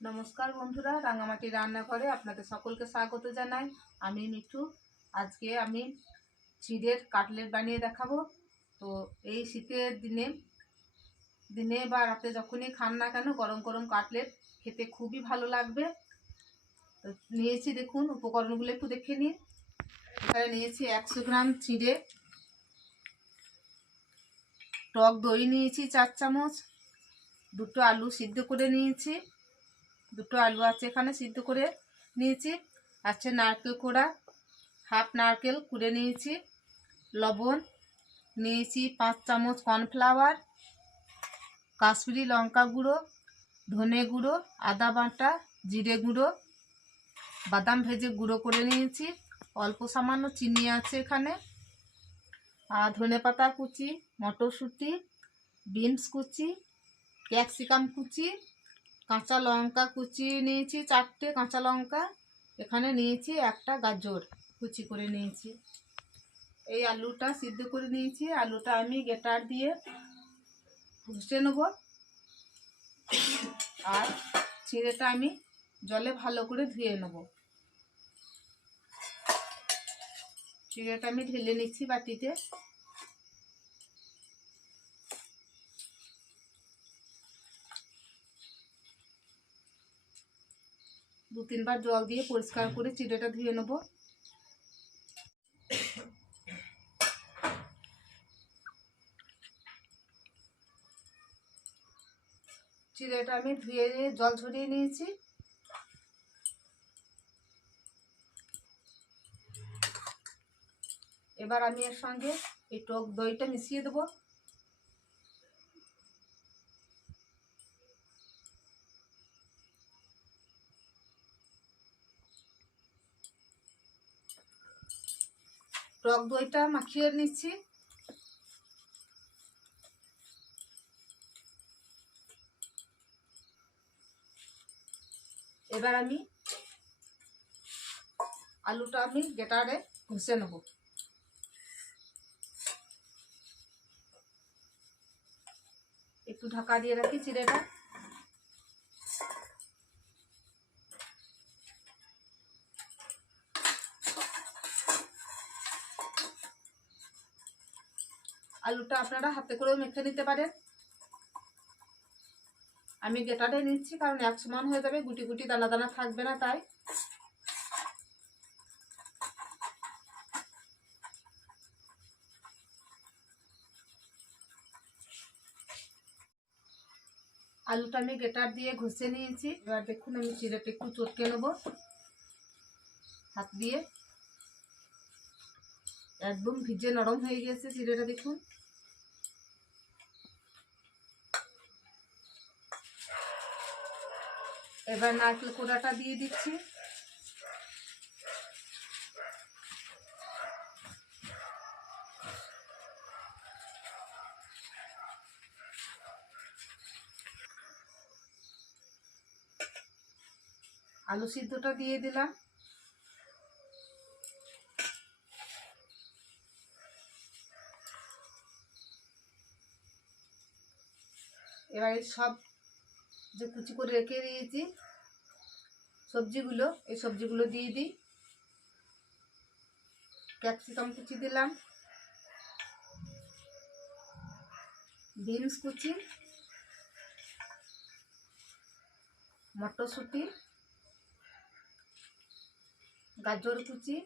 নমস্কার বন্ধুরা, রাঙামাটি রান্নাঘরে আপনাদের সকলকে স্বাগত জানাই। আমি মিঠু। আজকে আমি চিড়ের কাটলেট বানিয়ে দেখাবো। তো এই শীতের দিনে দিনে বা রাতে যখনই খান না কেন, গরম গরম কাটলেট খেতে খুবই ভালো লাগবে। নিয়েছি দেখুন, উপকরণগুলো একটু দেখে নিন। এখানে নিয়েছি একশো গ্রাম চিড়ে। টক দই নিয়েছি চার চামচ। দুটো আলু সিদ্ধ করে নিয়েছি। দুটো আলু আছে এখানে সিদ্ধ করে নিয়েছি। আছে নারকেল কোড়া, হাফ নারকেল কুড়ে নিয়েছি, লবণ নিয়েছি, পাঁচ চামচ কর্নফ্লাওয়ার, কাশ্মীরি লঙ্কা গুঁড়ো, ধনে গুঁড়ো, আদা বাটা, জিরে গুঁড়ো, বাদাম ভেজে গুঁড়ো করে নিয়েছি। অল্প সামান্য চিনি আছে এখানে। আর ধনে পাতা কুচি, মটরশুঁটি, বিনস কুচি, ক্যাপসিকাম কুচি কাঁচা লঙ্কা কুচি নিয়েছি চারটে কাঁচা লঙ্কা। এখানে নিয়েছি একটা গাজর কুচি করে নিয়েছি। এই আলুটা সিদ্ধ করে নিয়েছি। আলুটা আমি গেটার দিয়ে ঘষে নেব। আর চিড়েটা আমি জলে ভালো করে ধুয়ে নেব। চিড়েটা আমি ঢেলে নিচ্ছি বাটিতে। দু তিনবার জল দিয়ে পরিষ্কার করে চিড়েটা ধুয়ে নেব। চিড়েটা আমি ধুয়ে নিয়ে, জল ঝরিয়ে নিয়েছি। এবার আমি এর সঙ্গে এই টক দইটা মিশিয়ে দেবো। টক দইটা মাখিয়ে নিচ্ছি। এবার আমি আলুটা আমি গেটারে ঘষে নেব। একটু ঢাকা দিয়ে রাখি চিড়েটা। আলুটা আপনারা হাতে করেও মেখে নিতে পারেন। আমি গেটারে নিচ্ছি কারণ এক সমান হয়ে যাবে, গুটি গুটি দানা দানা থাকবে না তাই। আলুটা আমি গেটার দিয়ে ঘষে নিয়েছি। এবার দেখুন আমি চিড়েটা একটু চটকে নেব। হাত দিয়ে। একদম ভিজে নরম হয়ে গেছে চিড়েটা দেখুন। এবার নারকেল কোড়াটা দিয়ে দিচ্ছি। আলু সিদ্ধটা দিয়ে দিলাম। এবার সব যে কুচি করে রেখে দিয়েছি সবজিগুলো, এই সবজিগুলো দিয়ে দিই। ক্যাপসিকাম কুচি দিলাম। বিনস কুচি। মটরশুঁটি। গাজর কুচি।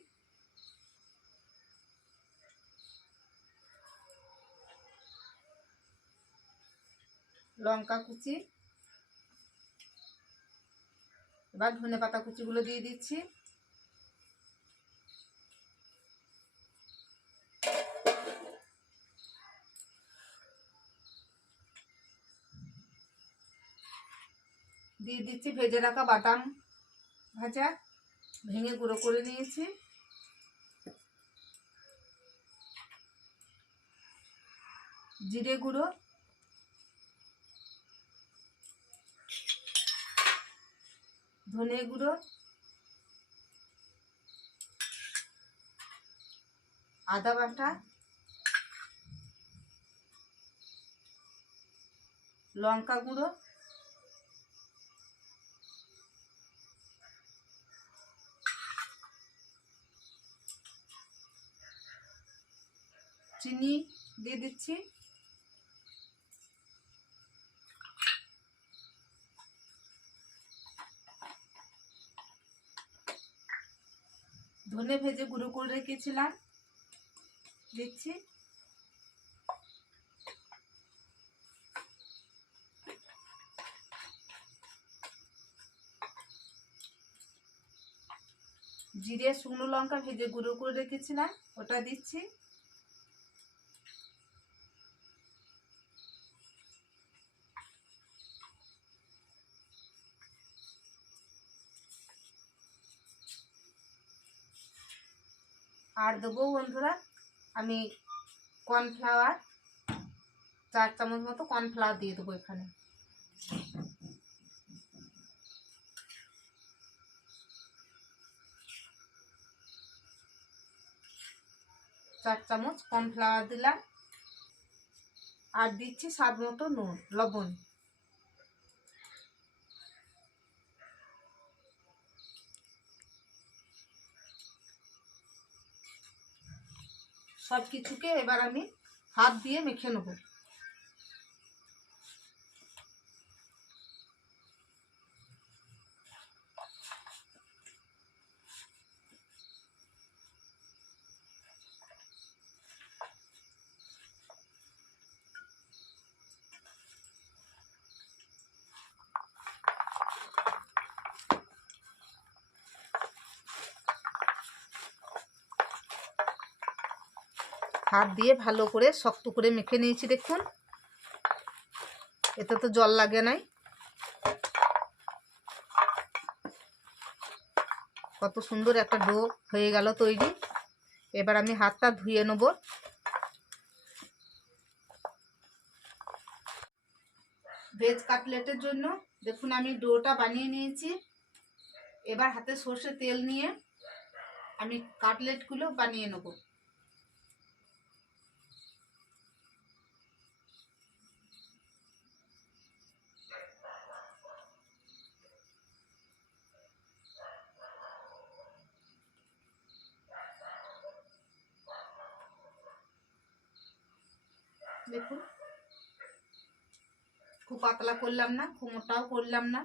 লঙ্কা কুচি। এবার ধনে পাতা কুচিগুলো দিয়ে দিচ্ছি। দিয়ে দিচ্ছি ভেজে রাখা বাদাম ভাজা, ভেঙে গুঁড়ো করে নিয়েছি। জিরে গুঁড়ো ধনে গুঁড়ো আদা বাটা লঙ্কা গুঁড়ো চিনি দিয়ে দিচ্ছি। ধনে ভেজে গুঁড়ো করে রেখেছিলাম। দিচ্ছি জিরে, শুকনো লঙ্কা ভেজে গুঁড়ো করে রেখেছিলাম। ওটা দিচ্ছি। আর দেবো বন্ধুরা, আমি কর্নফ্লাওয়ার চার চামচ মতো কর্নফ্লাওয়ার দিয়ে দেবো এখানে। চার চামচ কর্নফ্লাওয়ার দিলাম। আর দিচ্ছি স্বাদ মতো নুন, লবণ। সব কিছুকে এবার আমি হাত দিয়ে মেখে নেব। হাত দিয়ে ভালো করে শক্ত করে মেখে নিয়েছি দেখুন। এতে তো জল লাগে নাই। কত সুন্দর একটা ডো হয়ে গেল তৈরি। এবার আমি হাতটা ধুয়ে নেব। ভেজ কাটলেটের জন্য দেখুন আমি ডোটা বানিয়ে নিয়েছি। এবার হাতে সর্ষে তেল নিয়ে আমি কাটলেটগুলো বানিয়ে নেব। দেখুন। খুব পাতলা করলাম না খুব মোটাও করলাম না।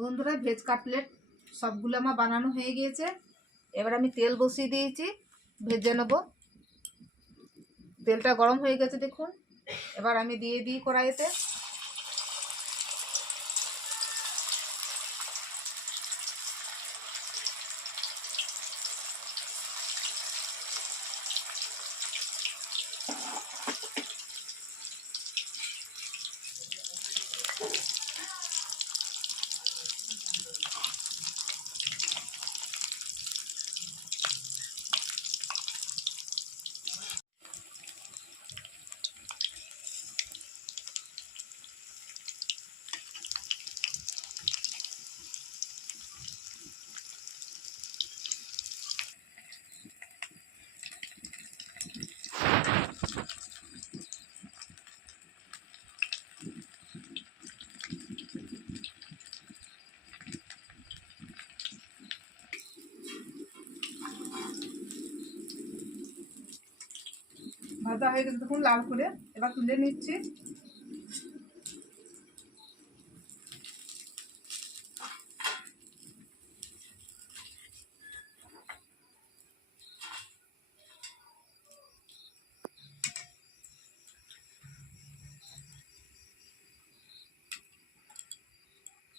বন্ধুরা, ভেজ কাটলেট সবগুলো আমার বানানো হয়ে গিয়েছে। এবার আমি তেল বসিয়ে দিয়েছি, ভেজে নেব। তেলটা গরম হয়ে গেছে দেখুন। এবার আমি দিয়ে দিই কড়াইতে। ভাজা হয়ে গেছে দেখুন লাল করে এবার তুলে নিচ্ছি।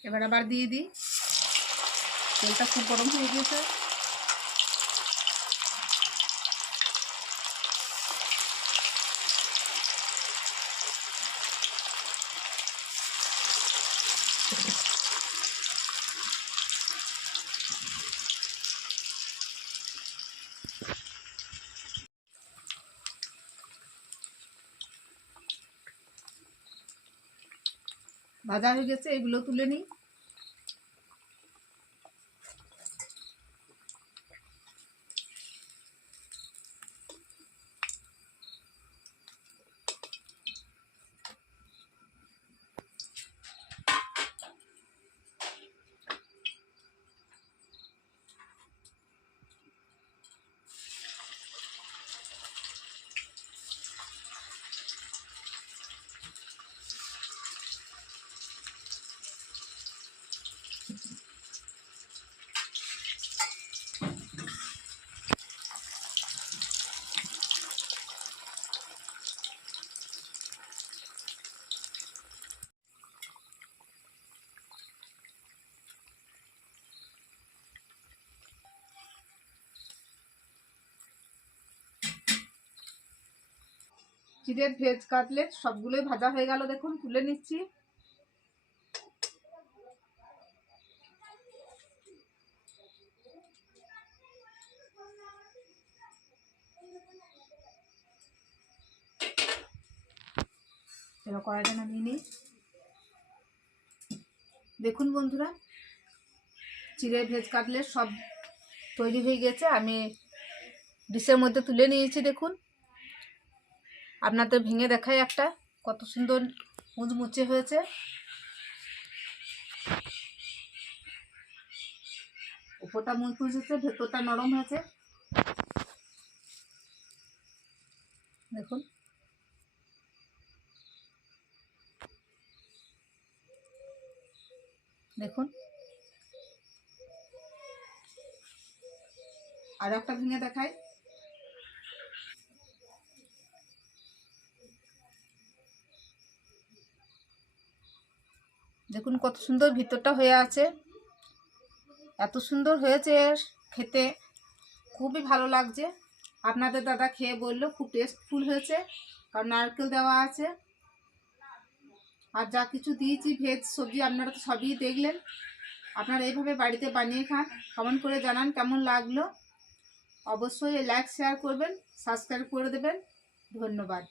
এবার আবার দিয়ে দিই। তেলটা খুব গরম হয়ে গেছে। ভাজা হয়ে গেছে এগুলো তুলে নিই। চিড়ের ভেজ কাটলেট, সবগুলোই ভাজা হয়ে গেল, দেখুন, তুলে নিচ্ছি। কড়াইটা নামিয়ে নিই। দেখুন, বন্ধুরা, চিড়ের ভেজ কাটলেট সব তৈরি হয়ে গেছে। আমি ডিশের মধ্যে তুলে নিয়েছি, দেখুন। আপনাদের ভেঙে দেখাই একটা, কত সুন্দর মুচমুচে হয়েছে। উপরটা মুচমুচ হয়েছে, ভেতরটা নরম হয়েছে। দেখুন। দেখুন। আর একটা ভেঙে দেখাই। দেখুন কত সুন্দর ভিতরটা হয়ে আছে। এত সুন্দর হয়েছে খেতে। খুবই ভালো লাগছে। আপনাদের দাদা খেয়ে বলল, খুব টেস্টফুল হয়েছে, কারণ নারকেল দেওয়া আছে। আর যা কিছু দিয়েছি, ভেজ, সবজি, আপনারা তো সবই দেখলেন। আপনারা এইভাবে বাড়িতে বানিয়ে খান, কমেন্ট করে জানান কেমন লাগল। অবশ্যই লাইক শেয়ার করবেন সাবস্ক্রাইব করে দেবেন। ধন্যবাদ।